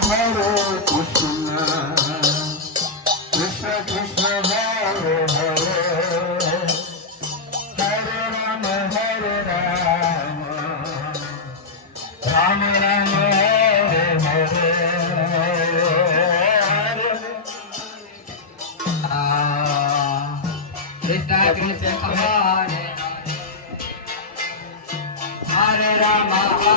Hare Krishna, Krishna Krishna Hare Hare, Hare Rama Hare Rama, Rama Rama Hare Hare. Krishna Krishna Hare Hare Rama